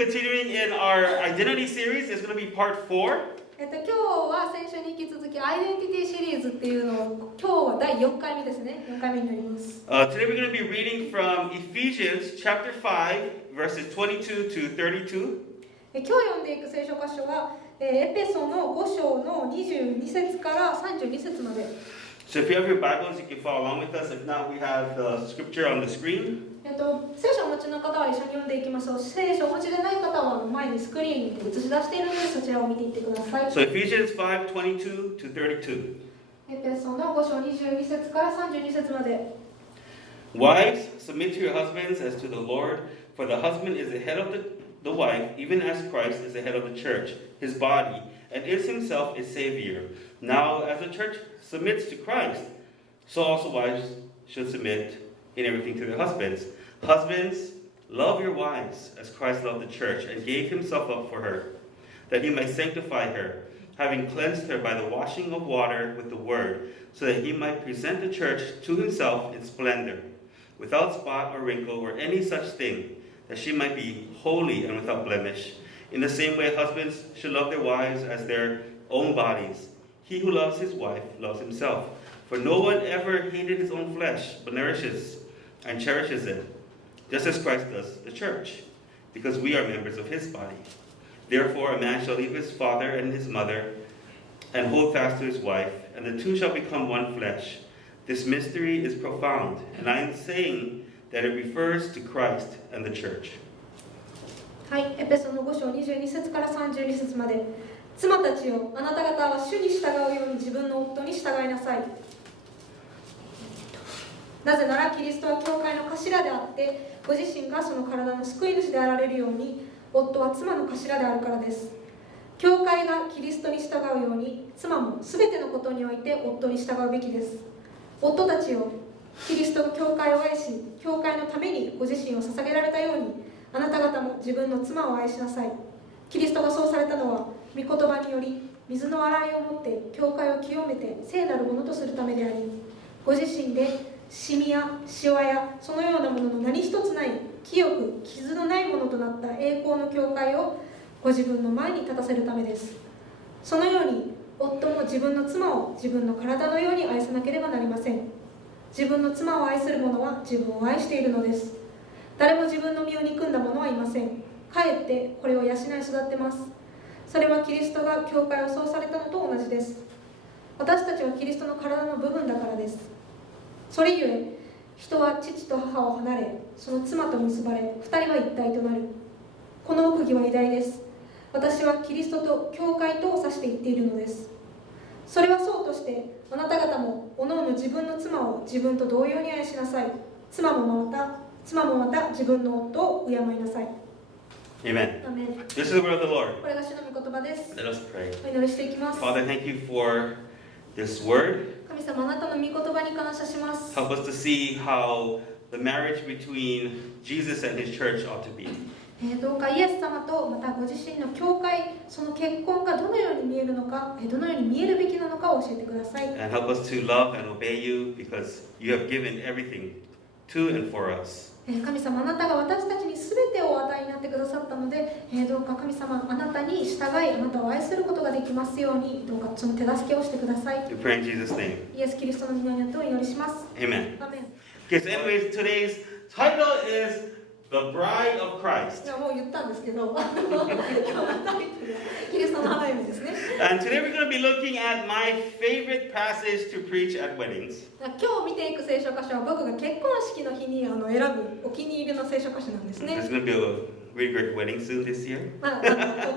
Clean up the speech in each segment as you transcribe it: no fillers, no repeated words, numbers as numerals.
continuing in our identity series. It's going to be part 4. 今日は先週に引き続きアイデンティティシリーズっていうのを今日は第4回目ですね。4回目になります。Today we're going to be reading from Ephesians chapter 5 verses 22 to 32. 今日読んでいく聖書箇所はエペソの5章の22節から32節まで。So if you have your Bibles, you can follow along with us. If not, we have the scripture on the screen. 聖書をお持ちの方は一緒に読んでいきましょう。聖書をお持ちでない方は前にスクリーンに映し出しているのでそちらを見ていってください。So Ephesians 5:22 to 32. エペソの5章22節から32節まで。Wives, submit to your husbands as to the Lord, for the husband is the head of the wife, even as Christ is the head of the church, his body, and is himself its Savior. Now, as the church submits to Christ, so also wives should submit in everything to their husbands. Husbands, love your wives as Christ loved the church and gave himself up for her, that he might sanctify her, having cleansed her by the washing of water with the word, so that he might present the church to himself in splendor, without spot or wrinkle or any such thing, that she might be holy and without blemish. In the same way, husbands should love their wives as their own bodies. He who loves his wife loves himself. For no one ever hated his own flesh, but nourishes and cherishes it, just as Christ does the church, because we are members of his body. Therefore, a man shall leave his father and his mother, and hold fast to his wife, and the two shall become one flesh. This mystery is profound, and I am saying that it refers to Christ and the church. はい、エペソの5章22節から32節まで。妻たちよ、あなた方は主に従うように自分の夫に従いなさい。なぜならキリストは教会の頭であって、ご自身がその体の救い主であられるように、夫は妻の頭であるからです。教会がキリストに従うように、妻もすべてのことにおいて夫に従うべきです。夫たちよ、キリストが教会を愛し、教会のためにご自身を捧げられたように、あなた方も自分の妻を愛しなさい。キリストがそうされたのは、御言葉により、水の洗いをもって、教会を清めて聖なるものとするためであり、ご自身でシミやシワやそのようなものの何一つない清く傷のないものとなった栄光の教会をご自分の前に立たせるためです。そのように夫も自分の妻を自分の体のように愛さなければなりません。自分の妻を愛する者は自分を愛しているのです。誰も自分の身を憎んだ者はいません。かえってこれを養い育ってます。それはキリストが教会をそうされたのと同じです。私たちはキリストの体の部分だからです。それゆえ、人は父と母を離れ、その妻と結ばれ、二人は一体となる。この奥義は偉大です。私はキリストと教会とを指して言っているのです。それはそうとして、あなた方もおのおの自分の妻を自分と同様に愛しなさい。妻もまた自分の夫を敬いなさい。Amen. アメン。 This is the word of the Lord. これが主の御言葉です。 Let us pray. お祈りしていきます。 Father, thank you for this word. 神様、あなたの御言葉に感謝します。 Help us to see how the marriage between Jesus and his church ought to be. どうかイエス様とまたご自身の教会、その結婚がどのように見えるのか、どのように見えるべきなのかを教えてください。 And help us to love and obey you because you have given everything to and for us. 神様、あなたが私たちに全てをお与えになってくださったので、どうか神様、あなたに従い、あなたを愛することができますように、どうかその手助けをしてください。 We pray in Jesus' name. イエス・キリストの皆によってお祈りします。 Amen. アメン。 Okay, so anyways, today's title is The Bride of Christ. いや、もう言ったんですけど、今日のタイトルはキリストの花嫁ですね。 And today we're going to be looking at my favorite passage to preach at weddings. 今日見ていく聖書箇所は僕が結婚式の日に選ぶお気に入りの聖書箇所なんですね。 There's going to be a really great wedding soon this year. 今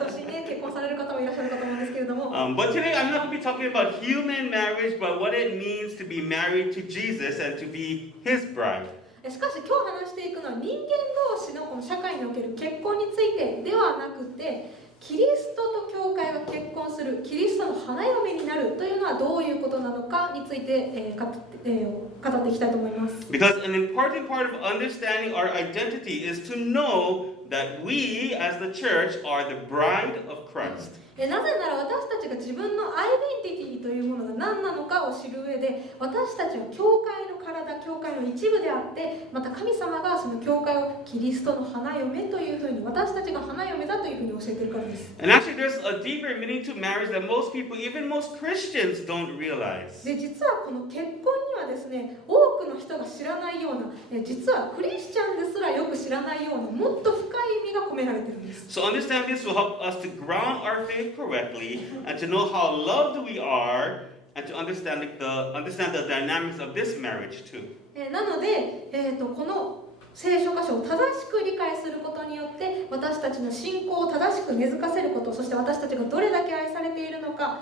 年ね、結婚される方もいらっしゃるかと思うんですけれども、 But today I'm not going to be talking about human marriage, but what it means to be married to Jesus and to be his bride. しかし今日話していくのは人間同士のこの社会における結婚についてではなくて、キリストと教会が結婚する、キリストの花嫁になるというのはどういうことなのかについて、語っていきたいと思います。 Because an important part of understanding our identity is to know that we as the church are the bride of Christ. なぜなら私たちが自分のアイデンティティというものが何なのかを知る上で、私たちは教会の体、教会の一部であって、また神様がその教会をキリストの花嫁というふうに、私たちが花嫁だというふうに教えているからです。 And actually there's a deeper meaning to marriage that most people, even most Christians, don't realize. で、実はこの結婚にはですね、多くの人が知らないような、実はクリスチャンですらよく知らないような、もっと深い意味が込められているんです。 So understand this will help us to ground our faith correctly and to know how loved we are and to understand the dynamics of this marriage too. なので、この聖書箇所を正しく理解することによって、私たちの信仰を正しく根付かせること、そして私たちがどれだけ愛されているのか、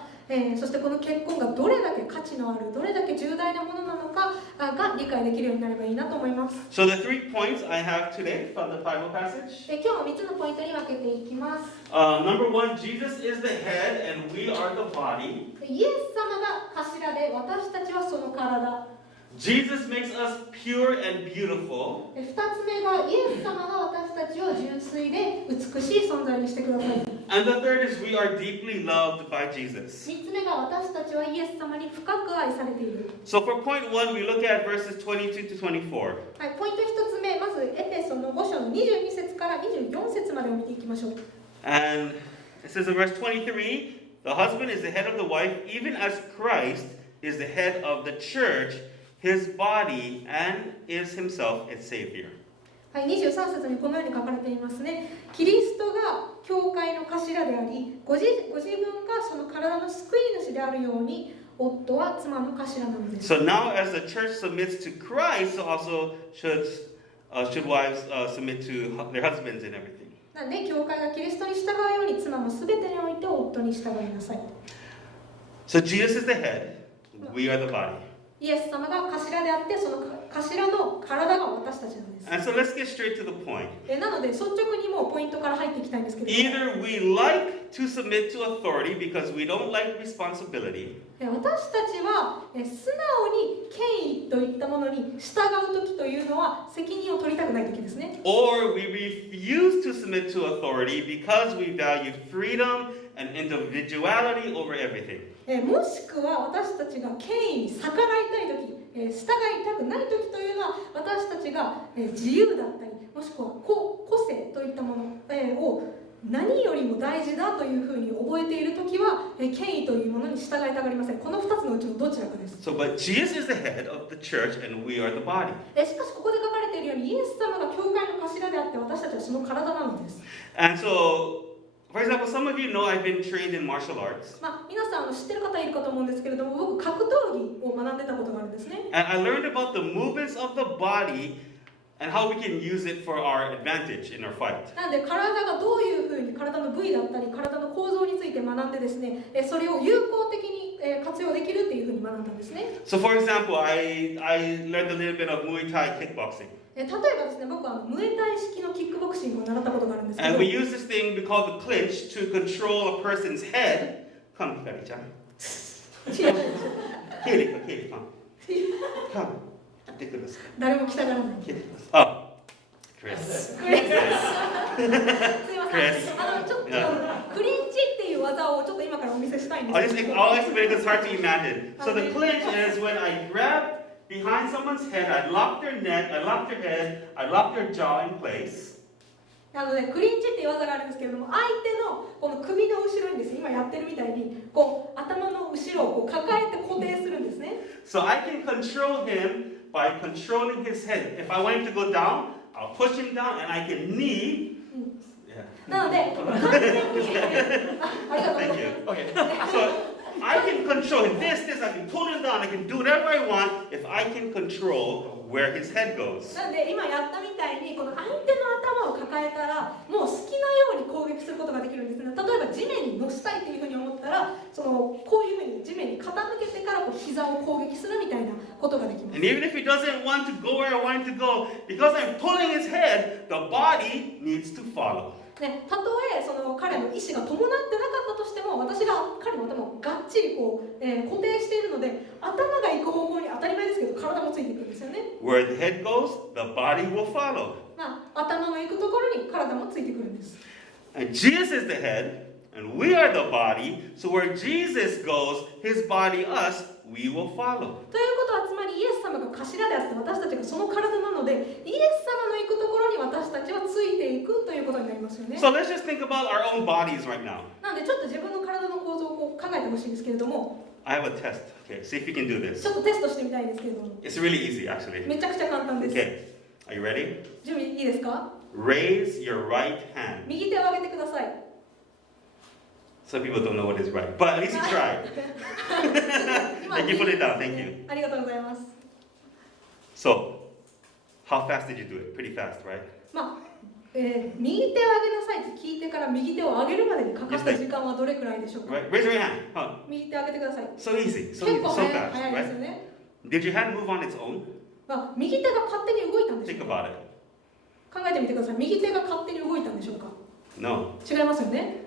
そしてこの結婚がどれだけ価値のある、どれだけ重大なものなのかが理解できるようになればいいなと思います。 So the 3 points I have today from the Bible passage. 今日も3つのポイントに分けていきます。 Number 1, Jesus is the head and we are the body. イエス様が頭で、私たちはその体。 Jesus makes us pure and beautiful. 2つ目が、イエス様が私たちを純粋で美しい存在にしてください。 And the third is we are deeply loved by Jesus. 3つ目が、私たちはイエス様に深く愛されている。 So for point 1, we look at verses 22 to 24. はい、ポイント1つ目、まずエペソの5章の22節から24節までを見ていきましょう。 And it says in verse 23, the husband is the head of the wife, even as Christ is the head of the church, his body, and is himself its Savior. はい、23節にこのように書かれていますね。キリストが教会の頭であり、ご自分がその体の救い主であるように、夫は妻の頭なのです。 So now as the church submits to Christ, so also should wives submit to their husbands in everything. なので、教会がキリストに従うように、妻もすべてにおいて夫に従いなさい。 So Jesus is the head, we are the body. イエス様が頭であって、その頭の体が私たちなんです。 And so let's get straight to the point. なので、率直にもうポイントから入っていきたいんですけれども、 Either we like to submit to authority because we don't like responsibility, 私たちは素直に権威といったものに従う時というのは責任を取りたくない時ですね。 or we refuse to submit to authority because we value freedom and individuality over everything. もしくは私たちが権威に逆らいたい時、従いたくない時というのは、私たちが自由だったり、もしくは個性といったものを何よりも大事だというふうに覚えている時は、権威というものに従いたがりません。この2つのうちのどちらかです。 So, but Jesus is the head of the church and we are the body. しかしここで書かれているように、イエス様が教会の頭であって、私たちはその体なのです。 And so, for example, some of you know I've been trained in martial arts. 皆さん知ってる方いるかと思うんですけれども、僕格闘技を学んでたことがあるんですね。 And I learned about the movements of the body and how we can use it for our advantage in our fight. なので、体がどういうふうに体の部位だったり体の構造について学んでですね、それを有効的に活用できるっていうふうに学んだんですね。 So, for example, I learned a little bit of Muay Thai kickboxing. 例えばですね、僕はムエタイ式のキックボクシングを習ったことがあるんですけど、 And we use this thing we call the clinch to control a person's head. Come, Hikari-chan. 違うんですよ。 Kiri, come. Come. 来てください。誰も来たがらない。来てください。Oh, Chris. すいません。ちょっとクリンチっていう技をちょっと今からお見せしたいんですけど。I'll explain because it's hard to imagine. So the clinch is when I grab behind someone's head, I lock their neck, I lock their head, I lock their jaw in place. なので、クリンチっていう技があるんですけれども、相手のこの首の後ろにですね、今やってるみたいにこう頭の後ろをこう抱えて固定するんですね。So I can control him by controlling his head. If I want him to go down, I'll push him down and I can knee. Yeah. なので、完全にありがとうござい Thank ます。 you. Okay. So I can control him. This, I can pull him down. I can do whatever I want if I can control where his head goes. なので、今やったみたいにこの相手の頭を抱えたらもう好きなように攻撃することができるんですね。例えば地面に乗せたいというふうに思ったら、こういうふうに地面に傾けてからこう膝膝を攻撃するみたいなことができます。 And even if he doesn't want to go where I want him to go, because I'm pulling his head, the body needs to follow. ね、たとえその彼の意思が伴ってなかったとしても、私が彼の頭をがっちりこう、固定しているので、頭が行く方向に当たり前ですけど体もついていくんですよね。 Where the head goes, the body will follow. まあ、頭の行くところに体もついてくるんです。 And Jesus is the head, and we are the body. So where Jesus goes, his body, us, we will follow. ということはつまりイエス様が頭であって私たちがその体なので、イエス様の行くところに私たちはついていくということになりますよね。 So let's just think about our own bodies right now. なのでちょっと自分の体の構造をこう考えてほしいんですけれども、 I have a test. Okay, see if you can do ち this. ょっとテストしてみたいんですけれども、 It's really easy, actually. めちゃくちゃ簡単です。 Okay, are you ready? 準備いいですか？ Raise your right hand. 右手を上げてください。 Some people don't know what is right, but at least you tried. 今 Thank you, put it down. Thank you. ありがとうございます。 So, how fast did you do it? Pretty fast, right? まあ右手を上げなさいって聞いてから右手を上げるまでにかかった時間はどれくらいでしょうか？ Right? Raise your hand. Huh. 右手上げてください。 So easy. 結 So, easy, 構 so 早い fast, 早いですよ right? ね。 Did your hand move on its own? まあ、右手が勝手に動いたんでしょ Think うか？ about it. 考えてみてください。右手が勝手に動いたんでしょうか？ No. 違いますよね。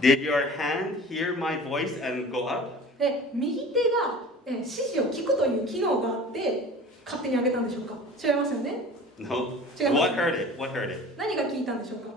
Did your hand hear my voice and go up? で、右手が指示を聞くという機能があって勝手に上げたんでしょうか？違いますよね。 No. Check it What out. hurt it? What hurt it? 何が聞いたんでしょうか？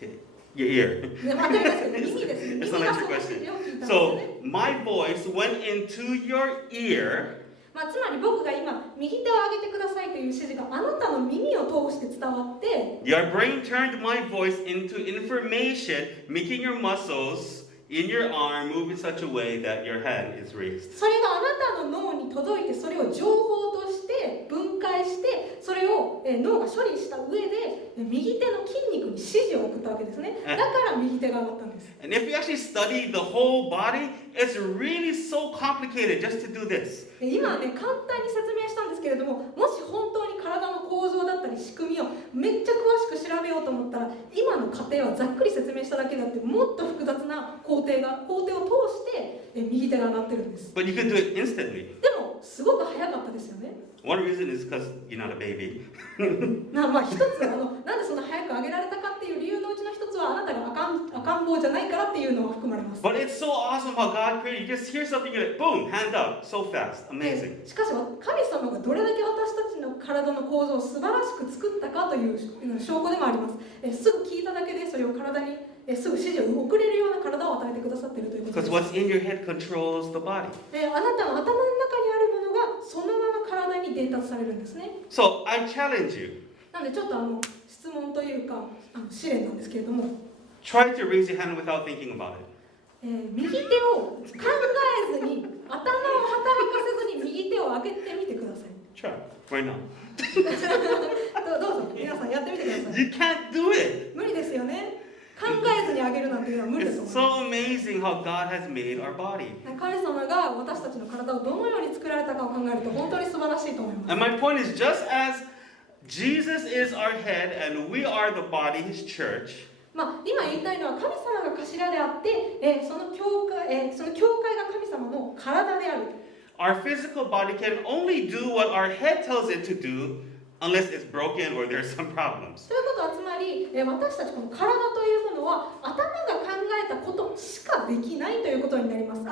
Okay. Your ear. ね、当たり前ですけど耳ですね。 It's 耳 not が an そ answer の指 question. 示を聞いたんですよ So ね。 my voice went into your ear, まあ、つまり僕が今右手を上げてくださいという指示があなたの耳を通して伝わって、 your brain turned my voice into information, making your muscles in your arm move in such a way that your hand is raised. それがあなたの脳に届いてそれを情報として分解してそれを脳が処理した上で右手の筋肉に指示を送ったわけですね。だから右手が上がったんです。 And if you actually study the whole body, it's really so complicated just to do this. で今はね簡単に説明したんですけれども、もし本当に体の構造だったり仕組みをめっちゃ詳しく調べようと思ったら今の過程はざっくり説明しただけであってもっと複雑な工程を通して右手が上がってるんです。 But you can do it instantly. でもすごく早かったですよね。 One reason is because you're not a baby. まあ一つなんでそんな早く上げられたかっていう理由のうちの一つはあなたが赤ん坊じゃないからっていうのが含まれます。 But it's so awesome how God created. You just hear something, you're like, boom, hand up, so fast, amazing. しかし神様がどれだけ私たちの体の構造を素晴らしく作ったかという証拠でもあります。すぐ聞いただけでそれを体にすぐ指示を送れるような体を与えてくださっているということで Because す。 what's in your head controls the body. あなたの頭の中にあるものがそのまま体に伝達されるんですね。 So I challenge you. なのでちょっと質問というか試練なんですけれども、 Try to raise your hand without thinking about it. 右手を考えずに頭を働かせずに右手を上げてみてください。 Try right now. どうぞ皆さんやってみてください。 You can't do it. 無理ですよね。考えずに上げるなんていうのは無理だと It's 思いま so amazing how God has made our body. す。神様が私たちの体をどのように作られたかを考えると本当に素晴らしいと思います。 And my point is, just as Jesus is our head and we are the body, his church, まあ、今言いたいのは神様が頭であって、その教会が神様の体である。 our physical body can only do what our head tells it to do unless it's broken or there's some problems. ということはつまり、私たちこの体というものは頭が考えたことしかできないということになります。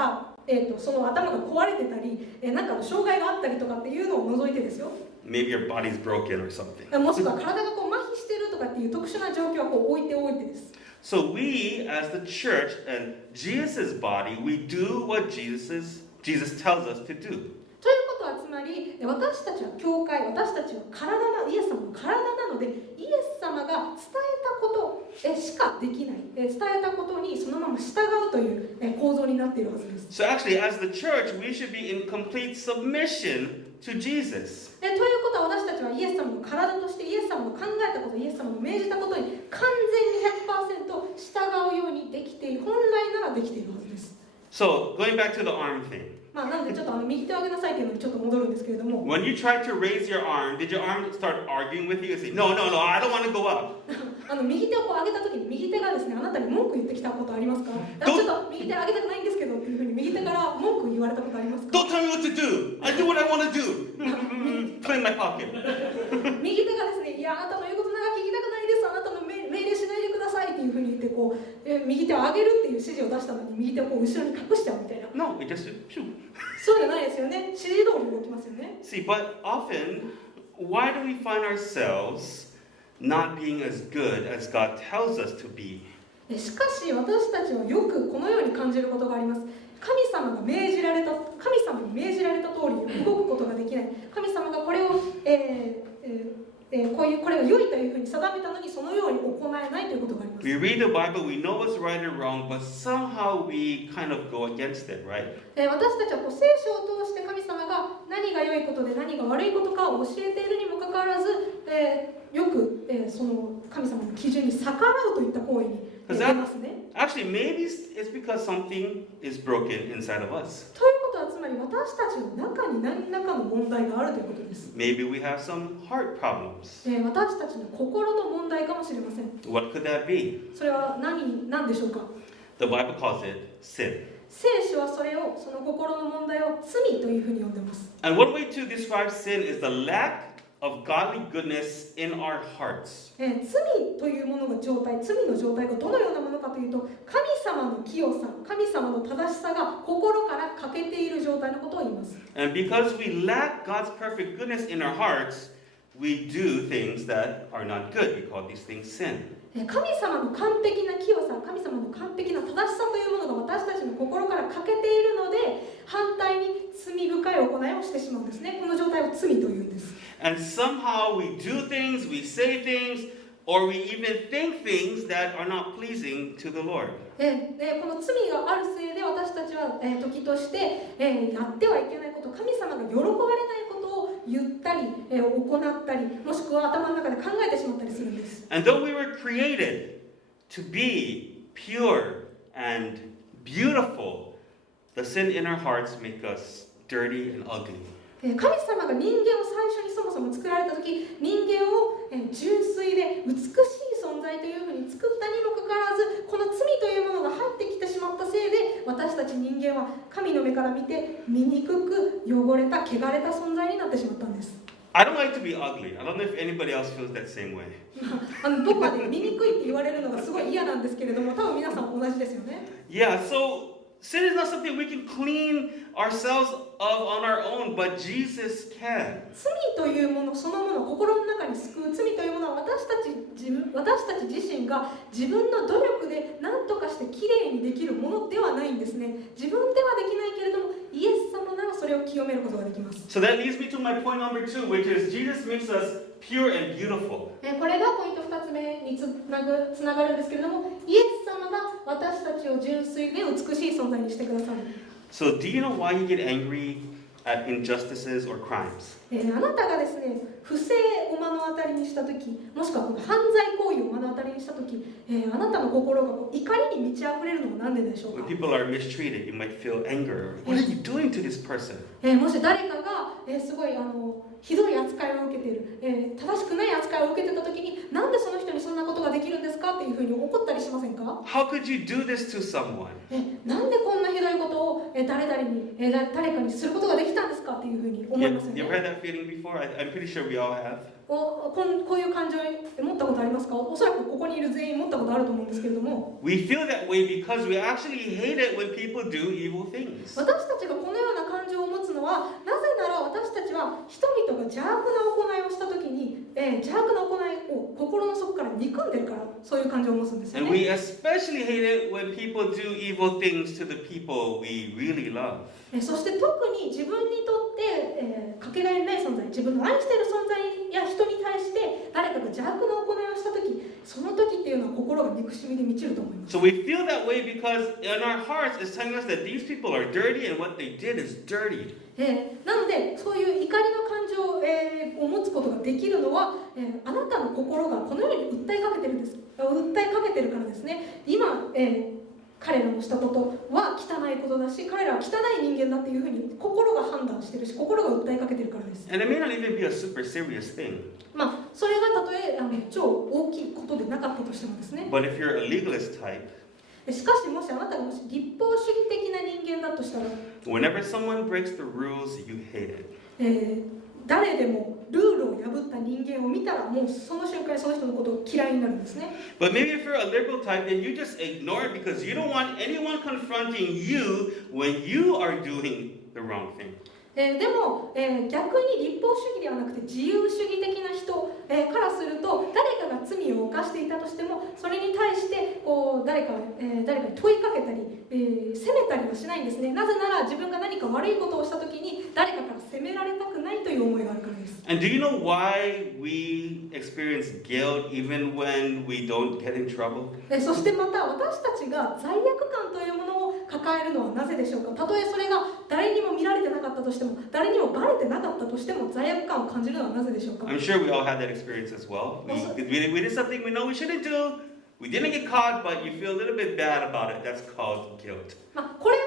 その頭が壊れてたり、なんかの障害があったりとかっていうのを除いてですよ。 Maybe your body's broken or something. もしくは体がこう麻痺してるとかっていう特殊な状況はこう置いておいてです。 So we, as the church and Jesus' body, we do what Jesus tells us to do. ということはつまり私たちは教会、私たちはイエス様の体なのでイエス様が伝えたことしかできない、伝えたことにそのまま従うという構造になっているはずです。 So actually, as the church, we should be in complete submission to Jesus. ということは私たちはイエス様の体としてイエス様の考えたこと、イエス様の命じたことに完全に 100% 従うようにできている、本来ならできているはずです。 So going back to the arm thing. なのでちょっと右手を上げなさいっていうのにちょっと戻るんですけれども When you tried to raise your arm, did your arm start arguing with you and say, no, no, no, I don't want to go up? 右手をこう上げた時に右手がですねあなたに文句言ってきたことありますかちょっと右手上げたくないんですけどっていうふうに右手から文句言われたことありますか Don't tell me what to do. I do what I want to do. Put it in my pocket. 右手がですねいやあなたの言うことなんか聞きたくないですあなたの命令しないでくださいっていうふうに言ってこう右手を上げるっていう指示を出したのに右手をこう後ろに隠しちゃうみたいな No, it just, phew. そうじゃないですよね指示通り動きますよね See, but often, why do we find ourselves not being as good as God tells us to be? しかし私たちはよくこのように感じることがあります神様に命じられた通りに動くことができない神様がこれを、これが良いというふうに定めたのにそのように行えないということがあります We read the Bible, we know what's right and wrong, but somehow we kind of go against it, right? 私たちはこう聖書を通して神様が何が良いことで何が悪いことかを教えているにもかかわらず、よく、その神様の基準に逆らうといった行為に出ますね。Actually, maybe it's because something is broken inside of us. ということはつまり私たちの中に何らかの問題があるということです。Maybe we have some heart problems. 私たちの心の問題かもしれません。What could that be? それは何でしょうか The Bible calls it sin. 聖書はその心の問題を罪というふうに呼んでいます。And one way to describe sin is the lack of godly goodness in our hearts. 罪というものの状態、罪の状態がどのようなものかというと、神様の清さ、神様の正しさが心から欠けている状態のことを言います。And because we lack God's perfect goodness in our hearts, we do things that are not good. We call these things sin. 神様の完璧な清さ、神様の完璧な正しさというものが私たちの心から欠けているので、反対に罪深い行いをしてしまうんですね。この状態を罪というんです。And somehow we do things, we say things, or we even think things that are not pleasing to the Lord. この罪があるせいで私たちは、時として、やってはいけないこと、神様が喜ばれないことを言ったり、行ったり、もしくは頭の中で考えてしまったりするんです。And though we were created to be pure and beautiful, the sin in our hearts make us dirty and ugly. 神様が人間を最初にそもそも作られた時、人間を純粋で美しい存在というふうに作ったにもかかわらず、この罪というものが入ってきてしまったせいで、私たち人間は神の目から見て醜く汚れた汚れた存在になってしまったんです。I don't like to be ugly. I don't know if anybody else feels that same way. 僕はね、醜いって言われるのがすごい嫌なんですけれども、多分皆さん同じですよね。Yeah, so sin is not something we can clean ourselves of on our own, but Jesus can. 罪というものそのもの、心の中に救う罪というものは私たち自身が自分の努力で何とかしてきれいにできるものではないんですね。自分ではできないけれども、イエス様ならそれを清めることができます。So that leads me to my point number 2, which is Jesus makes us pure and beautiful. これがポイント2つ目につながるんですけれども、イエス様が私たちを純粋で美しい存在にしてくださる。So do you know why you get angry at injustices or crimes? あなたがですね、不正を目の当たりにしたとき、もしくはこの犯罪行為を目の当たりにしたとき、あなたの心がこう怒りに満ち溢れるのは何ででしょう When か people are mistreated, you might feel anger. What are you doing to this person? もし誰かが、すごいひどい扱いを受けている、正しくない扱いを受けてたときに、なんでその人にそんなことができるんですかっていうふうに怒ったりしませんか How could you do this to someone? なんでこんなひどいことを誰かにすることができたんですかっていうふうに思いますよ You ね。 ever had that feeling before? I'm pretty sure we all have. こういう感情を持ったことありますか？おそらくここにいる全員持ったことあると思うんですけれども、 We feel that way because we actually hate it when people do evil things. 私たちがこのような感情を持つのは、なぜなら私たちは人々が邪悪な行いをしたときに、邪悪な行いを心の底から憎んでるから、そういう感情を持つんですよ And we ね。 especially hate it when people do evil things to the people we really love. そして特に自分にとって、かけがえのない存在、自分の愛している存在や人に対して誰かが邪悪な行いをしたとき、その時っていうのは心が憎しみで満ちると思います。 So we feel that way because in our hearts it's telling us that these people are dirty and what they did is dirty. なのでそういう怒りの感情、を持つことができるのは、あなたの心がこのように訴えかけてるからですね。今、神彼らのしたことは汚いことだし、彼らは汚い人間だっていうふうに心が判断してるし、心が訴えかけてるからです。And it may not even be a super serious thing. それがたとえ超大きいことでなかったとしてもですね。 But if you're a legalist type, しかしもしあなたがもし立法主義的な人間だとしたら、 whenever someone breaks the rules, you hate it. 誰でもルールを破った人間を見たらもうその瞬間にその人のことを嫌いになるんですね。 But maybe if you're a liberal type, then you just ignore it because you don't want anyone confronting you when you are doing the wrong thing. でも、逆に立法主義ではなくて自由主義的な人、からすると誰かが罪を犯していたとしてもそれに対してこう誰かに問いかけたり、責めたりはしないんですね。なぜなら自分が何か悪いことをした時に誰かから責められたくないという思いがあるからです。 And do you know why we experience guilt even when we don't get in trouble? そしてまた私たちが罪悪感というものを抱えるのはなぜでしょうか。たとえそれが誰にも見られてなかったとしても誰にもバレてなかったとしても罪悪感を感じるのはなぜでしょうか。 I'm sure we all had that experience as well. We did something we know we shouldn't do. We didn't get caught, but you feel a little bit bad about it. That's called guilt. これも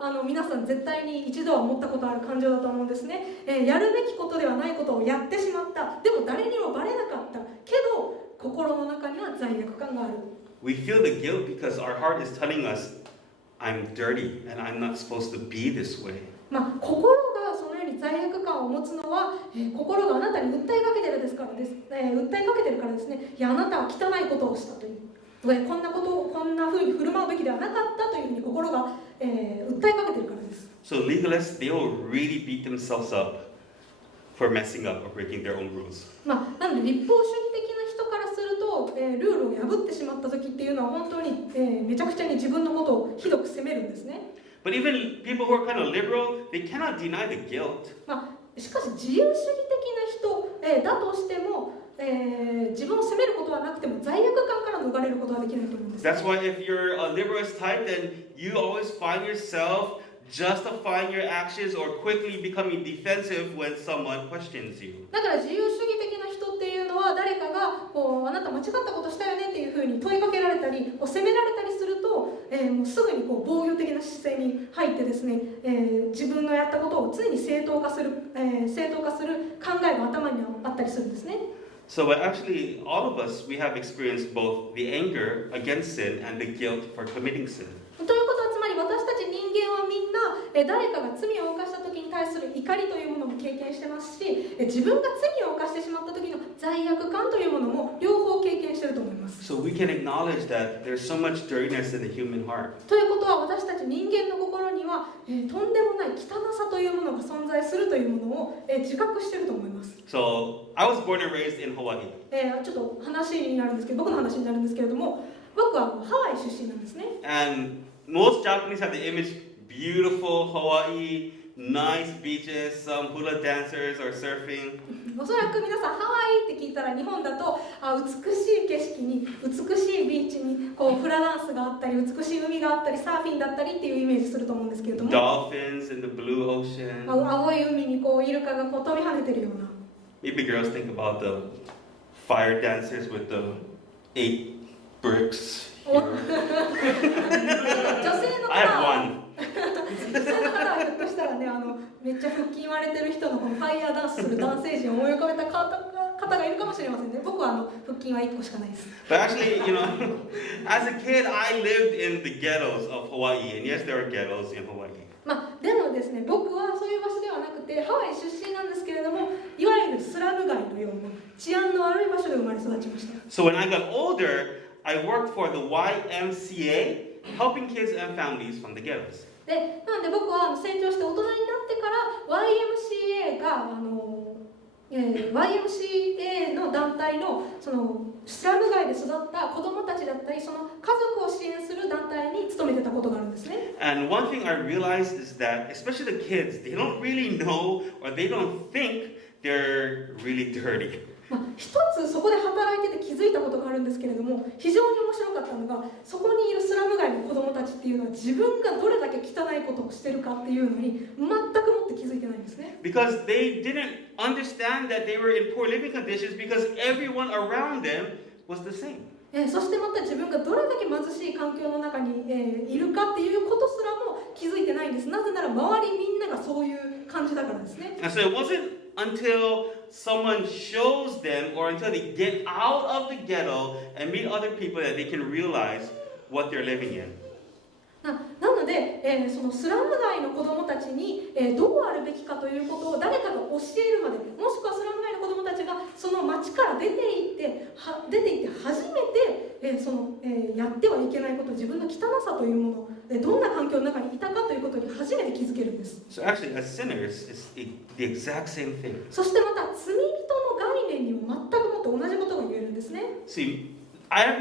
また皆さん絶対に一度は持ったことある感情だと思うんですね。やるべきことではないことをやってしまった。でも誰にもバレなかったけど心の中には罪悪感がある。 We feel the guilt because our heart is telling us, I'm dirty and I'm not supposed to be this way. 心がそのように罪悪感を持つのは、心があなたに訴えかけてるですからです、訴えかけてるからですね。いやあなたは汚いことをしたという、こんなことをこんな風に振る舞うべきではなかったというふうに心が、訴えかけてるからです。 So legalists, they will really beat themselves up for messing up or breaking their own rules. なので立法主義的な人からすると、ルールを破ってしまった時っていうのは本当に、めちゃくちゃに自分のことをひどく責めるんですね。 But even people who are kind of liberal, they cannot deny the guilt. しかし自由主義的な人、だとしても、自分を責めることはなくても罪悪感から逃れることはできないと思うんです。 That's why if you're a liberalist type, then you always find yourself justifying your actions or quickly becoming defensive when someone questions you. だから自由主義的な人っていうのは誰かがあなた間違ったことしたよねっていうふうに問いかけられたり責められたりすると、もうすぐに防御的な姿勢に入ってですね、自分のやったことを常に正当化する考えが頭にあったりするんですね。 So but actually, all of us, we have experienced both the anger against sin and the guilt for committing sin. ということはつまり私たち人間はみんな誰かが罪を犯した時に対する怒りというものも経験してますし、自分が罪を犯してしまった時の罪悪感というものも両方経験していると思います。 So we can acknowledge that there's so much dirtiness in the human heart. ということは私たち人間の心には、とんでもない汚さというものが存在するというものを、自覚していると思います。 So I was born and raised in Hawaii. ちょっと話になるんですけど、僕の話になるんですけれども、僕はハワイ出身なんですね。 And most Japanese have the image, beautiful Hawaii, nice beaches, some hula dancers or surfing. おそらく皆さんハワイって聞いたら日本だと美しい景色に美しいビーチにフラダンスがあったり美しい海があったりサーフィンだったりっていうイメージすると思うんですけれども、 Dolphins in the blue ocean. 青い海にイルカが飛び跳ねてるような。 Maybe girls think about the fire dancers with the 8 bricks. 女性の I 方 have は one. 女性の方はひょっとしたらねめっちゃ腹筋割れてる人のファイヤーダンスする男性陣を思い浮かべた方がいるかもしれませんね。僕は腹筋は1個しかないです。 But actually, as a kid, I lived in the ghettos of Hawaii. And yes, there are ghettos in Hawaii. でもですね、僕はそういう場所ではなくてハワイ出身なんですけれども、いわゆるスラム街のような治安の悪い場所で生まれ育ちました。 So when I got older, I worked for the YMCA, helping kids and families from the ghettos. なので僕は成長して大人になってから YMCA がYMCA の団体のそのスラム街で育った子どもたちだったりその家族を支援する団体に勤めてたことがあるんですね。 And one thing I realized is that, especially the kids, they don't really know or they don't think they're really dirty. 一つそこで働いてて気づいたことがあるんですけれども、非常に面白かったのがそこにいるスラム街の子どもたちっていうのは自分がどれだけ汚いことをしてるかっていうのに全くもって気づいてないんですね。 Because they didn't understand that they were in poor living conditions because everyone around them was the same. そしてまた自分がどれだけ貧しい環境の中に、いるかっていうことすらも気づいてないんです。なぜなら周りみんながそういう感じだからですね。 And so it wasn't until someone shows them or until they get out of the ghetto and meet other people that they can realize what they're living in. なので、そのスラム街の子どもたちに、どうあるべきかということを誰かが教えるまで、もしくはスラム街の子どもたちがその町から出て行って初めて、やってはいけないこと、自分の汚さというもの、どんな環境の中にいたかということに初めて気づけるんです。 So actually, as sinners, it's the exact same thing. そしてまた罪人の概念にも全くもって同じことが言えるんですね。 See, I've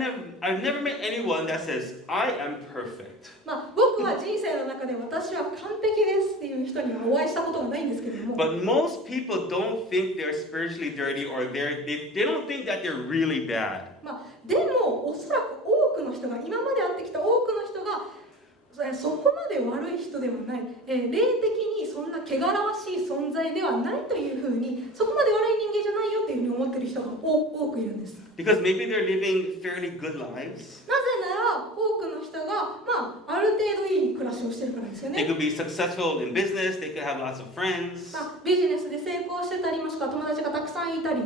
never met anyone that says, I am perfect. 僕は人生の中で私は完璧ですっていう人にはお会いしたことがないんですけれども、 But most people don't think they're spiritually dirty or they don't think that they're really bad. でもおそらく多くの人が、今まで会ってきた多くの人がそこまで悪い人ではない、霊的にそんな汚らわしい存在ではないというふうに、そこまで悪い人間じゃないよっていうふうに思っている人が多くいるんです。 Because maybe they're living fairly good lives. なぜなら多くの人が、ある程度いい暮らしをしてるからですよ They ね。 could be successful in business, they could have lots of friends. ビジネスで成功してたり、もしくは友達がたくさんいたり。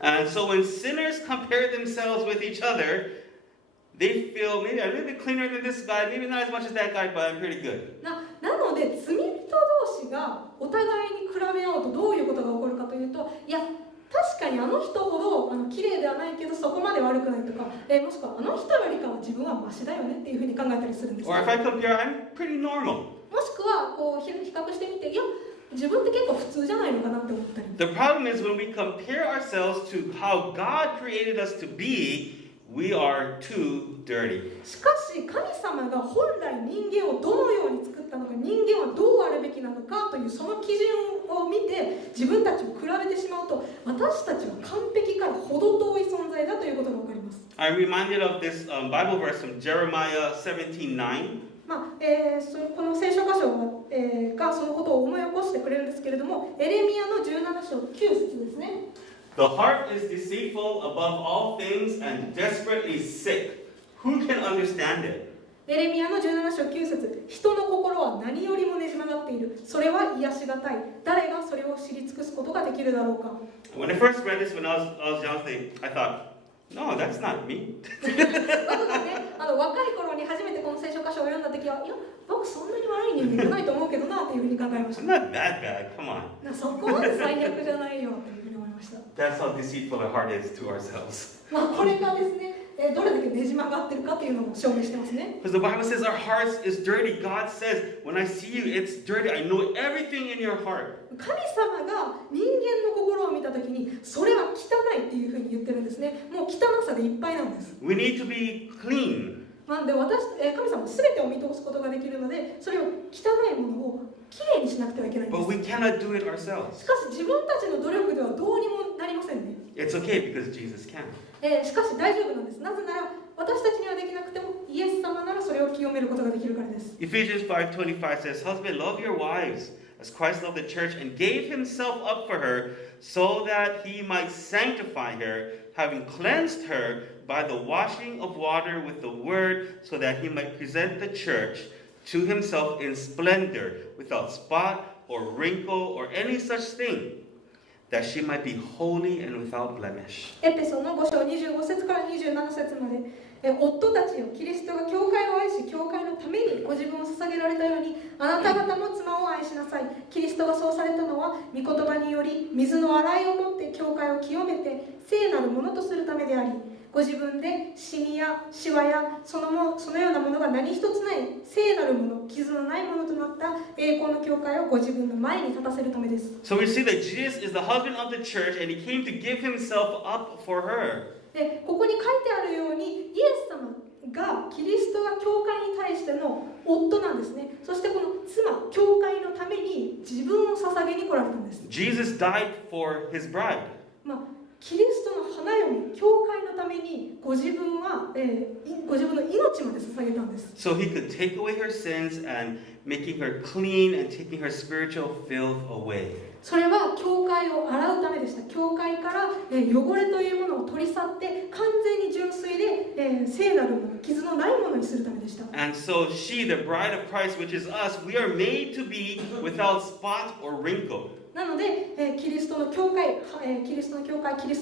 And so when sinners compare themselves with each other, they feel maybe I'm a little bit cleaner than this guy, maybe not as much as that guy, but I'm pretty good. なので罪人同士がお互いに比べ合うとどういうことが起こるかというと、いや確かにあの人ほど綺麗ではないけどそこまで悪くないとか、もしくはあの人よりかは自分はマシだよねっていうふうに考えたりするんです。 Or if I compare, I'm pretty normal. もしくは比較してみて、いや自分って結構普通じゃないのかなって思ったり。 The problem is when we compare ourselves to how God created us to be, we are too dirty. しかし神様が本来人間をどのように作ったのか、人間はどうあるべきなのかというその基準を見て自分たちを比べてしまうと、私たちは完璧から程遠い存在だということが分かります。 I'm reminded of this Bible verse from Jeremiah 17:9. この聖書箇所がそのことを思い起こしてくれるんですけれども、エレミヤの17章9節ですね。 The heart is deceitful above all things and desperately sick. Who can understand it? エレミヤの17章9節、人の心は何よりもねじ曲がっている。それは癒しがたい。誰がそれを知り尽くすことができるだろうか。 When I first read this when I was young, I thought, no, that's not me. 僕がね、若い頃に初めてこの聖書箇所を読んだ時は、いや、僕そんなに悪い人間じゃないと思うけどなっていうふうに考えまし I'm た。 not that bad. Come on. そこまで最悪じゃないよっていうふうに思いました。 That's how deceitful our heart is to ourselves. これがですね、どれだけねじ曲がってるかっていうのも証明してますね。 Because the Bible says our hearts is dirty. God says, when I see you, it's dirty. I know everything in your heart. 神様が人間の心を見たときに、それは汚いっていうふうに言ってるんですね。もう汚さでいっぱいなんです。 We need to be clean. なんで神様は全てを見通すことができるので、それを汚いものをきれいにしなくてはいけないんで But す。 we cannot do it ourselves. しかし自分たちの努力ではどうにもなりませんね。 It's okay because Jesus can. しかし大丈夫なんです。なぜなら私たちにはできなくてもイエス様ならそれを清めることができるからです。 Ephesians 5:25 says, Husband, love your wives as Christ loved the church and gave himself up for her so that he might sanctify her, having cleansed her by the washing of water with the word, so that he might present the church to himself in splendor, without spot or wrinkle or any such thing, that she might be holy and without blemish. エペソの5章25節から27節まで、夫たちよ、キリストが教会を愛し、教会のためにご自分を捧げられたように、あなた方も妻を愛しなさい。キリストがそうされたのは、御言葉により水の洗いをもって教会を清めて聖なるものとするためであり、ご自分でシミやシワやそのようなものが何一つない聖なるもの、傷のないものとなった栄光の教会をご自分の前に立たせるためです。 So we see that Jesus is the husband of the church and he came to give himself up for her. でここに書いてあるように、イエス様がキリストが教会に対しての夫なんですね。そしてこの妻、教会のために自分を捧げに来られたんです。 Jesus died for his bride. キリストの花嫁、教会のためにご自分の命まで捧げたんです。So he could take away her sins and making her clean and taking her spiritual filth away. それは教会を洗うためでした。教会から汚れというものを取り去って完全に純粋で聖なるもの、傷のないものにするためでした。And so she, the bride of Christ, which is us, we are made to be without spot or wrinkle. なので、キリストの教会、キリスト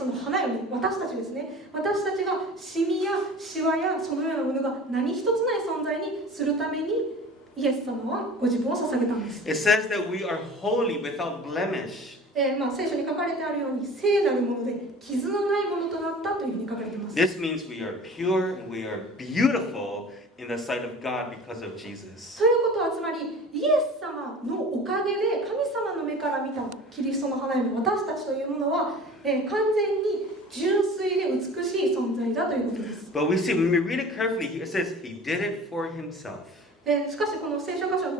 の花嫁、私たちですね。私たちがシミやシワやそのようなものが何一つない存在にするために、イエス様はご自分を捧げたんです。It says that we are holy without blemish. 聖書に書かれてあるように、聖なるもので傷のないものとなったというふうに書かれています。This means we are pure and we are beautiful in the sight of God because of Jesus. ということはつまりイエス様のおかげで神様の目から見たキリストの花嫁、私たちというものは、完全に純粋で美しい存在だということです。But we see, when we read it carefully, it says he did it for himself. しかしこの聖書箇所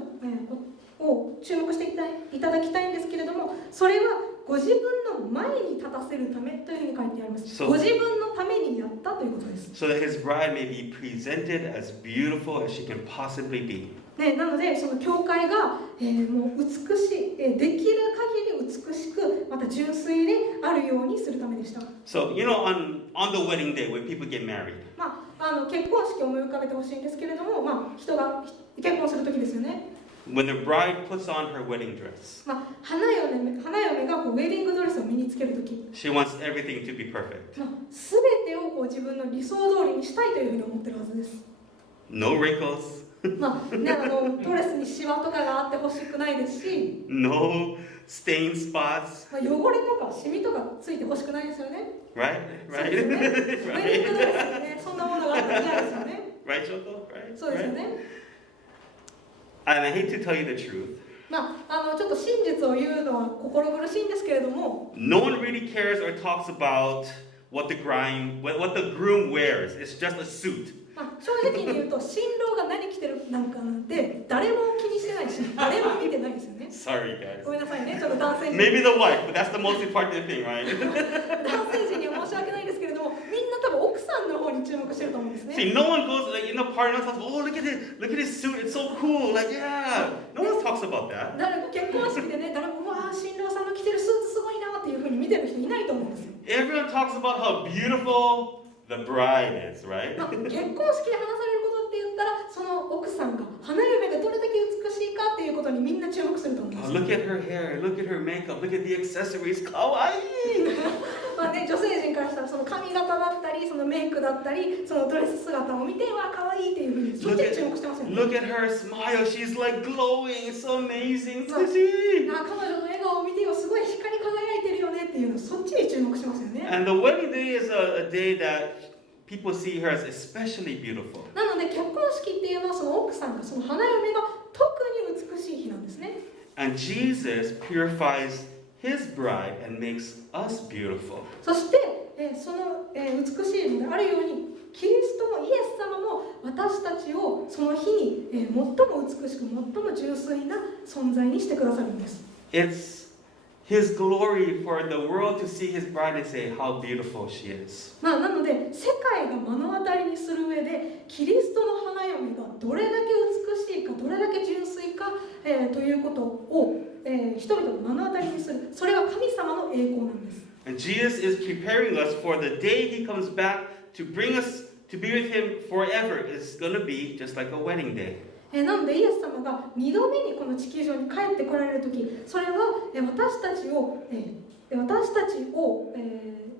を注目していただきたいんですけれども、それはご自分の前に立たせるためというふうに書いてあります。ご自分のためにやったということです。So that his bride may be presented as beautiful as she can possibly be. なのでその教会が、もう美しい、できる限り美しくまた純粋であるようにするためでした。So, on the wedding day when people get married. 結婚式を思い浮かべてほしいんですけれども、人が結婚する時ですよね。When the bride puts on her wedding dress. 花嫁がウェディングドレスを身につける時、She wants everything to be perfect. すべてを自分の理想通りにしたいというふうに思ってるはずです。No wrinkles. ドレスにシワとかがあってほしくないですし、No stain spots. 汚れとかシミとかついてほしくないですよね。Right? そうですよね。ウェディングドレスにね、そんなものがあったら嫌ですよね。Right, Shoko? Right? そうですよね。And I hate to tell you the truth. ちょっと真実を言うのは心苦しいんですけれども、No one really cares or talks about what the groom wears. It's just a suit. 正直に言うと新郎が何着てるなんかなんて誰も気にしてないし、誰も見てないですよね。Sorry, guys. ごめんなさいね、ちょっと男性陣 Maybe the wife, but that's the most important thing, right? 男性陣には申し訳ないですけれども、みんな多分奥さんの方に注目してると思うんですね。 See, no one goes like in the party and says, "Oh, look at his suit. It's so cool." Like, yeah. No one talks about that. 結婚式でね、誰もうわー新郎さんの着てるスーツすごいなっていう風に見てる人いないと思うんですよ。 Everyone talks about how beautiful the bride is, right? 結婚式で話されることって言ったら、その奥さんが花嫁がどれだけ美しいかっていうことにみんな注目すると思うんです Oh, よ。 look at her hair. Look at her makeup. Look at the accessories. Kawaii. 女性陣からしたらその髪型だったり、そのメイクだったり、そのドレス姿を見てわ可愛いっていう風にそっちに注目してますよね。 Look at her smile. She's like glowing. It's so amazing. 彼女の笑顔を見てよ、すごい光り輝いてるよねっていうの、そっちに注目してますよね。 And the wedding day is a day that people see her as especially beautiful. なので結婚式っていうのはその奥さんが、その花嫁が特に美しい日なんですね。 And Jesus purifies his bride and makes us beautiful. そして、その、美しいのであるように、キリストもイエス様も私たちをその日に、最も美しく最も純粋な存在にしてくださるんです。 It's his glory for the world to see his bride and say how beautiful she is. なので世界が目の当たりにする上でキリストの花嫁がどれだけ美しいか、どれだけ純粋か、ということを、人々が目の当たりにする、それが神様の栄光なんです。 And Jesus is preparing us for the day he comes back to bring us to be with him forever. It's going to be just like a wedding day. なのでイエス様が2度目にこの地球上に帰ってこられる時、それは私たちを、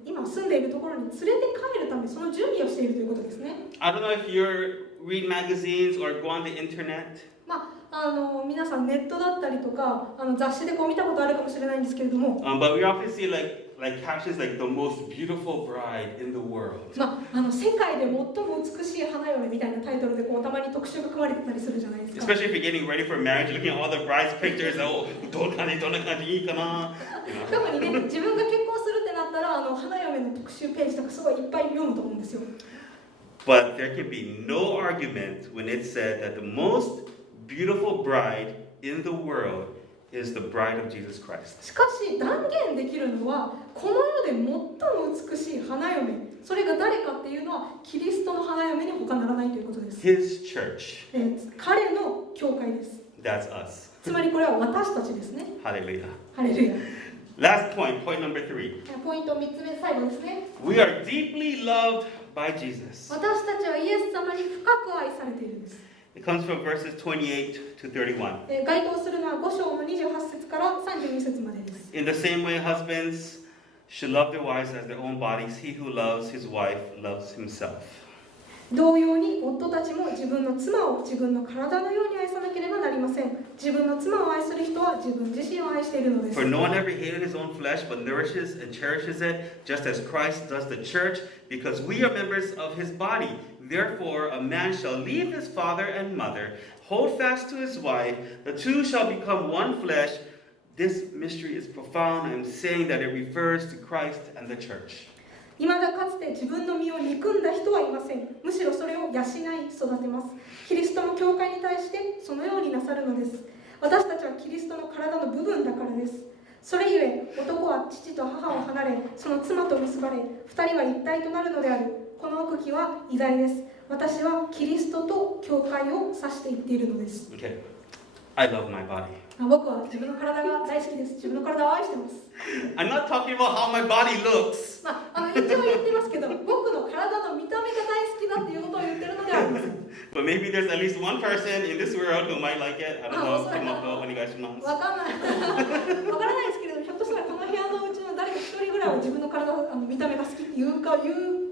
今住んでいるところに連れて帰るため、その準備をしているということですね。 I don't know if you read magazines or go on the internet. 皆さんネットだったりとか雑誌でこう見たことあるかもしれないんですけれども、But we often see like captions like the most beautiful bride in the world. 世界で最も美しい花嫁みたいなタイトルでこうたまに特集が組まれてたりするじゃないですか。 Especially if you're getting ready for marriage, looking at all the bride's pictures. Oh, どんな感じいいかな? 特にね、自分が結婚するってなったら花嫁の特集ページとかすごいいっぱい読むと思うんですよ。 But there can be no argument when it's said that the most beautiful bride in the world is the bride of Jesus Christ. しかし断言できるのはこの世で最も美しい花嫁、それが誰かっていうのはキリストの花嫁に他ならないということです。 His church. 彼の教会です。 That's us. つまりこれは私たちですね。 Hallelujah. ハレルヤ。 Last point, point number 3. ポイント3つ目、最後ですね。 We are deeply loved by Jesus. 私たちはイエス様に深く愛されているんです。 It comes from verses 28 to 31. 該当するのは5章の28節から32節までです。 In the same way, husbands should love their wives as their own bodies. He who loves his wife loves himself. 同様に夫たちも自分の妻を自分の体のように愛さなければなりません。自分の妻を愛する人は自分自身を愛しているのです。 For no one ever hated his own flesh, but nourishes and cherishes it, just as Christ does the church, because we are members of his body. Therefore, a man shall leave his father and mother, hold fast to his wife, the two shall become one flesh. This mystery is profound. I am saying that it refers to Christ and the church. 未だかつて自分の身を憎んだ人はいません。むしろそれを養い育てます。キリストの教会に対してそのようになさるのです。私たちはキリストの体の部分だからです。それゆえ男は父と母を離れ、その妻と結ばれ、二人は一体となるのである。この奥義は偉大です。私はキリストと教会を指して言っているのです。 Okay. I love my body. 僕は自分の体が大好きです。自分の体を愛してます。I'm not talking about how my body looks. 一応言ってますけど、僕の体の見た目が大好きだっていうことを言ってるのではありません。 But maybe there's at least one person in this world who might like it. I don't know. Oh, Come up with any guys from us. わからないですけれども、ひょっとしたらこの部屋のうちの誰か一人ぐらいは自分の体の見た目が好きって言う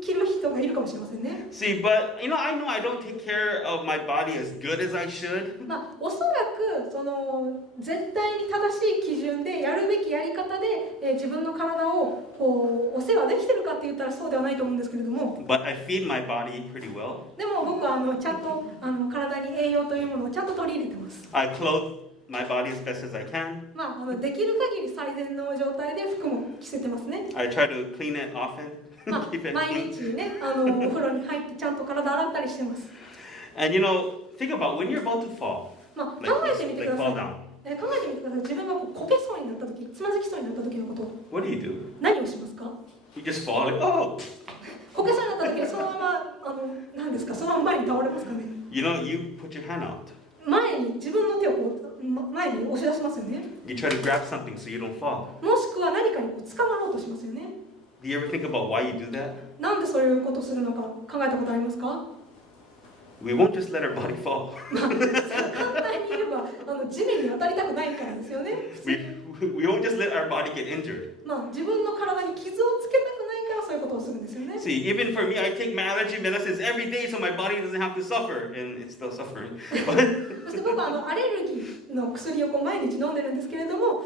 切る人がいるかもしれませんね。See, but I know I don't take care of my body as good as I should. おそらく絶対に正しい基準でやるべきやり方で、自分の体をお世話できてるかって言ったらそうではないと思うんですけれども。But I feed my body pretty well. でも僕はちゃんと体に栄養というものをちゃんと取り入れてます。I clothe my body as best as I can. できる限り最善の状態で服も着せてますね。I try to clean it often. Keep it 毎 clean. 日ね、お風呂に入ってちゃんと体洗ったりしてます。And think about when you're about to fall. 考えてみてください。 fall down. 考えてみてください。自分がこけそうになった時、つまずきそうになった時のことを What do you do? 何をしますか？ You just fall. Like, oh. こけそうになった時にそのまま何ですか？そのまま前に倒れますかね？ You put your hand out. 前に自分の手を前に押し出しますよね。 You try to grab something so you don't fall. もしくは何かに捕まろうとしますよね。 Do you ever think about why you do that? なんでそういうことをするのか考えたことありますか？ We won't just let our body fall. 簡単に言えば地面に当たりたくないからですよね。We won't just let our body get injured. 自分の体に傷をつけたくないからそういうことをするんですよね。 See, even for me, I take my allergy medicines every day so my body doesn't have to suffer, and it's still suffering. そして僕はアレルギーの薬を毎日飲んでるんですけれども、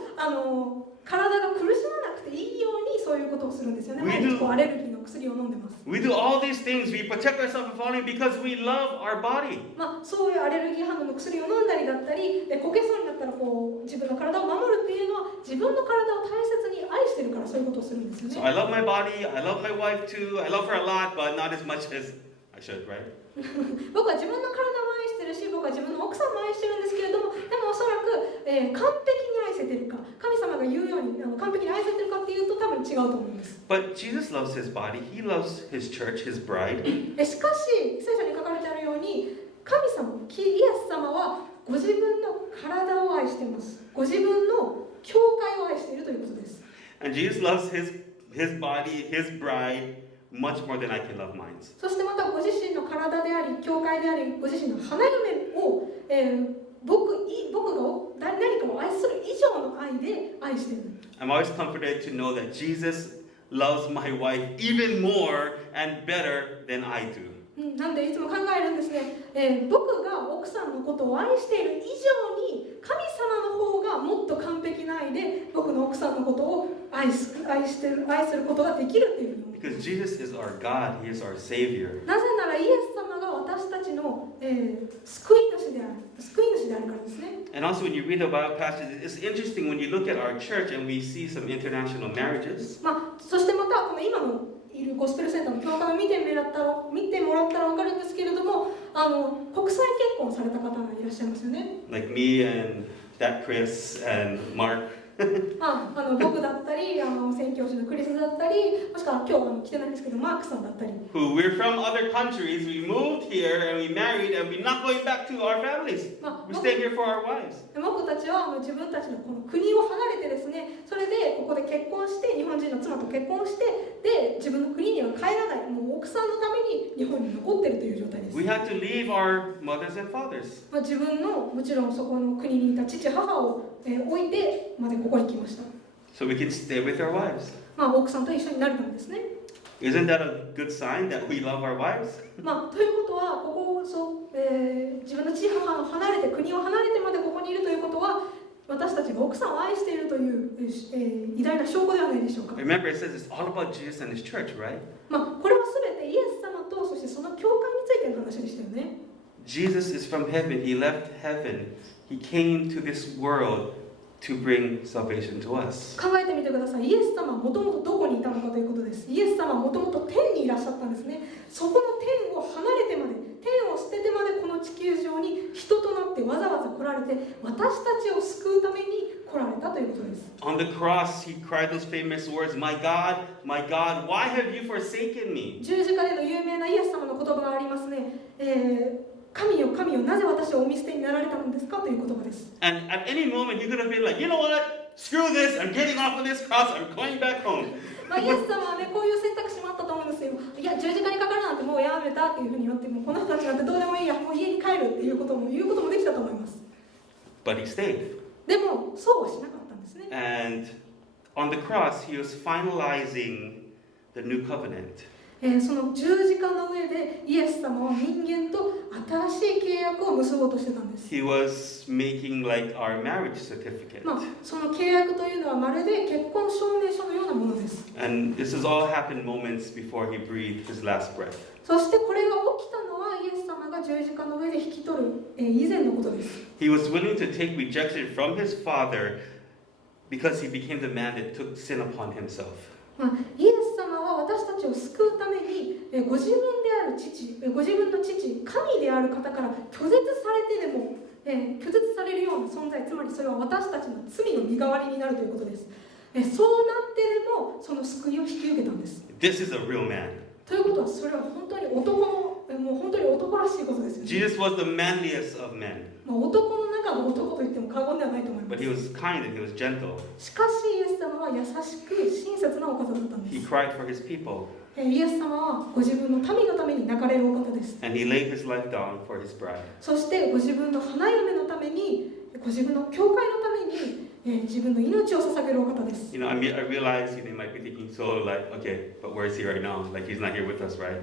体が苦しまなくていいようにそういうことをするんですよね。毎日アレルギーの薬を飲んでます。We do all these things. We protect ourselves from falling because we love our body. そういうアレルギー反応の薬を飲んだりだったり、こけそうになったら自分の体を守るっていうのは自分の体を大切に愛してるからそういうことをするんですよね。So I love my body. I love my wife too. I love her a lot, but not as much as I should, right? 僕は自分の体も愛してるし、僕は自分の奥さんも愛してるんですけれども、でもおそらく、完璧に愛せてるか、神様が言うように完璧に愛せてるかっていうと多分違うと思うんです。But Jesus loves his body. He loves his church, his bride. しかし聖書に書かれてあるように、神様、イエス様はご自分の体を愛しています。ご自分の教会を愛しているということです。And Jesus loves his body, his bride, much more than I can love mine. そしてまたご自身の体であり、教会であり、ご自身の花嫁を、僕が何かを愛する以上の愛で愛している。I'm always comforted to know that Jesus loves my wife even more and better than I do. なんでいつも考えるんですね、僕が奥さんのことを愛している以上に神様の方がもっと完璧な愛で僕の奥さんのことを愛することができるっていう。Because Jesus is our God, He is our Savior. なぜならイエス様が私たちの、救い主であるからですね。And also when you read the Bible passage, it's interesting when you look at our church and we see some international marriages. そしてまたこの今のいるゴスペルセンターの教会を見てもらったら分かるんですけれども、国際結婚された方がいらっしゃいますよね。Like me and that Chris and Mark. 僕だったり宣教師のクリスだったりもしくは今日来てないんですけどマークさんだったり Who we're from other countries, we moved here and we married and we're not going back to our families. We stay here for our wives. 僕たちは自分たちのこの国を離れてですねそれでここで結婚して日本人の妻と結婚してで自分の国には帰らないもう奥さんのために日本に残っているという状態です We had to leave our mothers and fathers. 自分のもちろんそこの国にいた父母を置いてまでここに来ました So we can stay with our wives. 奥さんと一緒になるためですね Isn't that a good sign that we love our wives? ということはここ自分の父母を離れて国を離れてまでここにいるということは私たちが奥さんを愛しているという偉大な証拠ではないでしょうか Remember, it says it's all about Jesus and His church, right? これは全てイエス様とそしてその教会についての話でしたよね Jesus is from heaven. He left heaven. He came to this world to bring salvation to us. 考えてみてくださいイエス様はもともとどこにいたのかということですイエス様はもともと天にいらっしゃったんですねそこの天を離れてまで天を捨ててまでこの地球上に人となってわざわざ来られて私たちを救うために来られたということです On the cross, He cried those famous words, my God, why have you forsaken me? 十字架での有名なイエス様の言葉がありますね、神よ神よなぜ私をお見捨てになられたのですかという言葉です And at any moment, He could have been like, you know what? Screw this. I'm getting off of this cross. I'm going back home. イエス様はねこういう選択肢もあったと思うんですよいや十字架にかかるなんてもうやめたっていうふうに言ってもこの人たちなんてどうでもいいやもう家に帰るっていうことも言うこともできたと思います But He stayed. でもそうはしなかったんですね And on the cross, He was finalizing the new covenant. その十字架の上でイエス様は人間と新しい契約を結ぼうとしてたんです He was making like our marriage certificate. その契約というのはまるで結婚証明書のようなものです And this has all happened moments before He breathed His last breath. そしてこれが起きたのはイエス様が十字架の上で引き取る以前のことです He was willing to take rejection from His Father because He became the man that took sin upon Himself. イエス様は私たちを救うためにご自分である父ご自分の父神である方から拒絶されてでも拒絶されるような存在つまりそれは私たちの罪の身代わりになるということですそうなってでもその救いを引き受けたんです This is a real man. ということはそれは本当にもう本当に男らしいことですよね Jesus was the manliest of men. 男の中の男と言っても過言ではないと思いま But す He was kind and He was gentle. しかしイエス様は優しく親切なお方だったんで He す cried for His people. イエス様はご自分の民のために泣かれるお方です And He laid His life down for His bride. そしてご自分の花嫁のためにご自分の教会のために自分の命を捧げるお方です You know, I realize you might be thinking, so like, okay, but where is He right now? Like He's not here with us, right?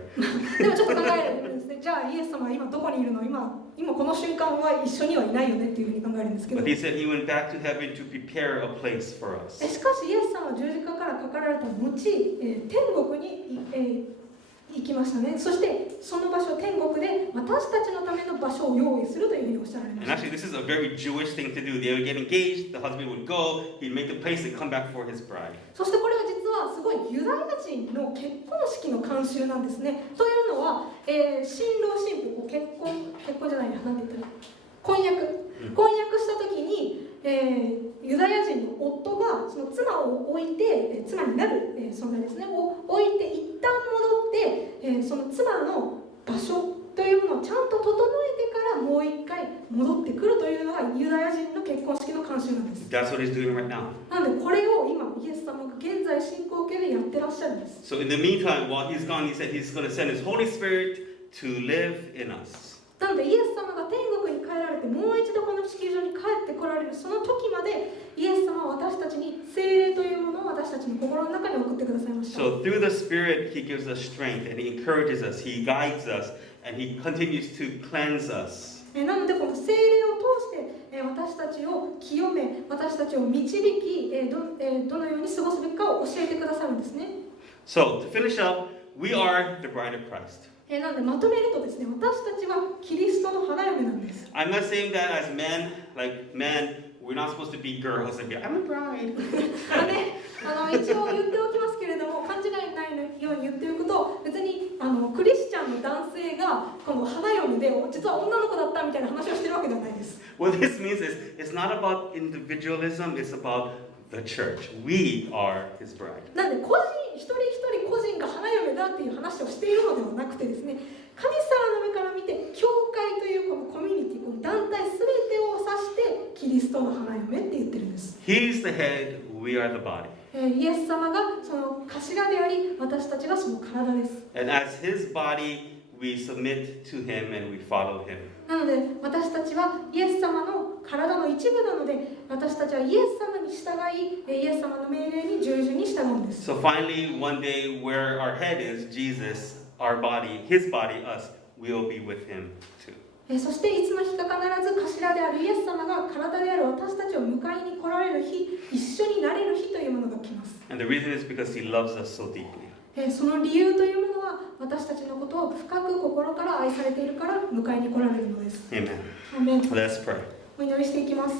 でもちょっと考えるんですねじゃあイエス様は今どこにいるの今この瞬間は一緒にはいないよねっていうふうに考えるんですけど But He said He went back to heaven to prepare a place for us. しかしイエス様は十字架からかかられた後天国に行きましたねそしてその場所天国で私たちのための場所を用意するというふうにおっしゃられま And した actually, this is a very Jewish thing to do. They would get engaged, the husband would go, he'd make the place and come back for his bride. そしてこれは実はすごいユダヤ人の結婚式の慣習なんですねというのは、新郎新婦結婚じゃないな何て言ったら婚約した時に、ユダヤ人の夫がその妻を置いて妻になる、存在ですねを置いて一旦戻って、その妻の場所というものをちゃんと整えてからもう一回戻ってくるというのがユダヤ人の結婚式の慣習なんです That's what He's doing right now. なのでこれを今イエス様が現在進行形でやってらっしゃるんです So in the meantime, while He's gone, He said He's going to send His Holy Spirit to live in us. なのでイエス様が天国に帰られてもう一度この地球上に帰ってこられるその時までイエス様は私たちに聖霊というものを私たちの心の中に送ってくださいました So through the Spirit, He gives us strength and He encourages us, He guides us, and He continues to cleanse us. なのでこの聖霊を通して私たちを清め私たちを導きどのように過ごすべきかを教えてくださるんですね So to finish up, we are the bride of Christ. なのでまとめるとですね私たちはキリストの花嫁なんです I'm not saying that as men, like men, we're not supposed to be girls and be, I'm a bride. 一応言っておきますけれども勘違いないように言っておくと別別にクリスチャンの男性がこの花嫁で実は女の子だったみたいな話をしてるわけではないです。 What this means is it's not about individualism, it's about the church. We are his bride. なんで一人一人個人が花嫁だっていう話をしているのではなくてですね、神様の目から見て教会というこのコミュニティ、この団体全てを指してキリストの花嫁って言ってるんです。 He's the head, we are the body. イエス様がその頭であり、私たちがその体です。 And as his body, we submit to him and we follow him. なので私たちはイエス様の体の一部なので、私たちはイエス様に従い、イエス様の命令に従順に従うんです。 So finally, one day where our head is, Jesus, our body, his body, us, will be with him too. そしていつの日か必ず頭であるイエス様が体である私たちを迎えに来られる日、一緒になれる日というものが来ます。 And the reason is because he loves us so deeply. その理由というものは私たちのことを深く心から愛されているから迎えに来られるのです。 Amen. アーメン。 Let's pray. お祈りしていきます。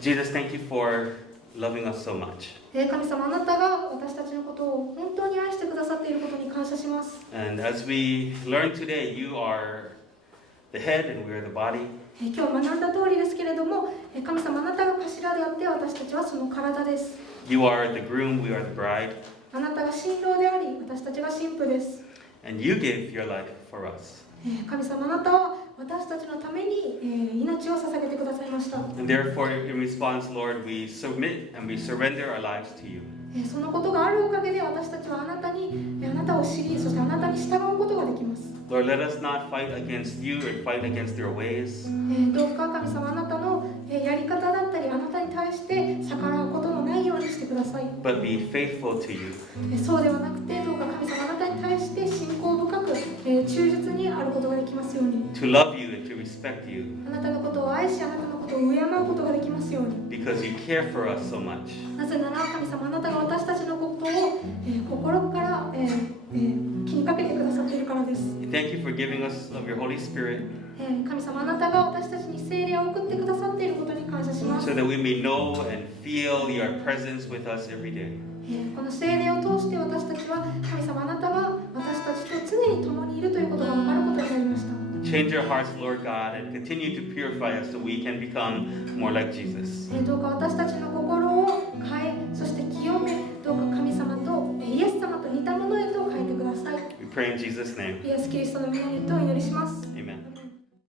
Jesus, thank you for loving us so much. 神様、あなたが私たちのことを本当に愛してくださっていることに感謝します。 And as we learn today, you are the head and we are the body. 今日学んだ通りですけれども、神様、あなたが頭であって私たちはその体です。 You are the groom, we are the bride. あなたが新郎であり、私たちが新婦です。 And you gave your life for us. 神様、あなたは私たちのために命を捧げてくださいました。 And therefore, in response, Lord, we submit and we surrender our lives to you. そのことがあるおかげで私たちはあなたを知り、そしてあなたに従うことができます。 Lord, let us not fight against you and fight against your ways. どうか神様、あなたのやり方だったり、あなたに対して逆らうことのないようにしてください。 But be faithful to you. そうではなくて、どうか神様、あなたに対して信仰深く、忠実にあることができますように。 To love you and to respect you. あなたのことを愛し、あなたのことを敬うことができますように。 Because you care for us so much. なぜなら神様、あなたが私たちのことを、心から、気にかけてくださっているからです。 Thank you for giving us of your Holy Spirit 神様、あなたが私たちに聖霊を送ってくださっていることに感謝します。 so that we may know and feel your presence with us every day. この聖霊を通して私たちは神様、あなたが私たちと常に共にいるということが分かることになりました。 Change our hearts, Lord God, and continue to purify us so we can become more like Jesus. どうか私たちの心を変え、そして清め、どうか神様とイエス様と似たものへと変えてください。 We pray in Jesus' name. イエス・キリストの皆にとお祈りします。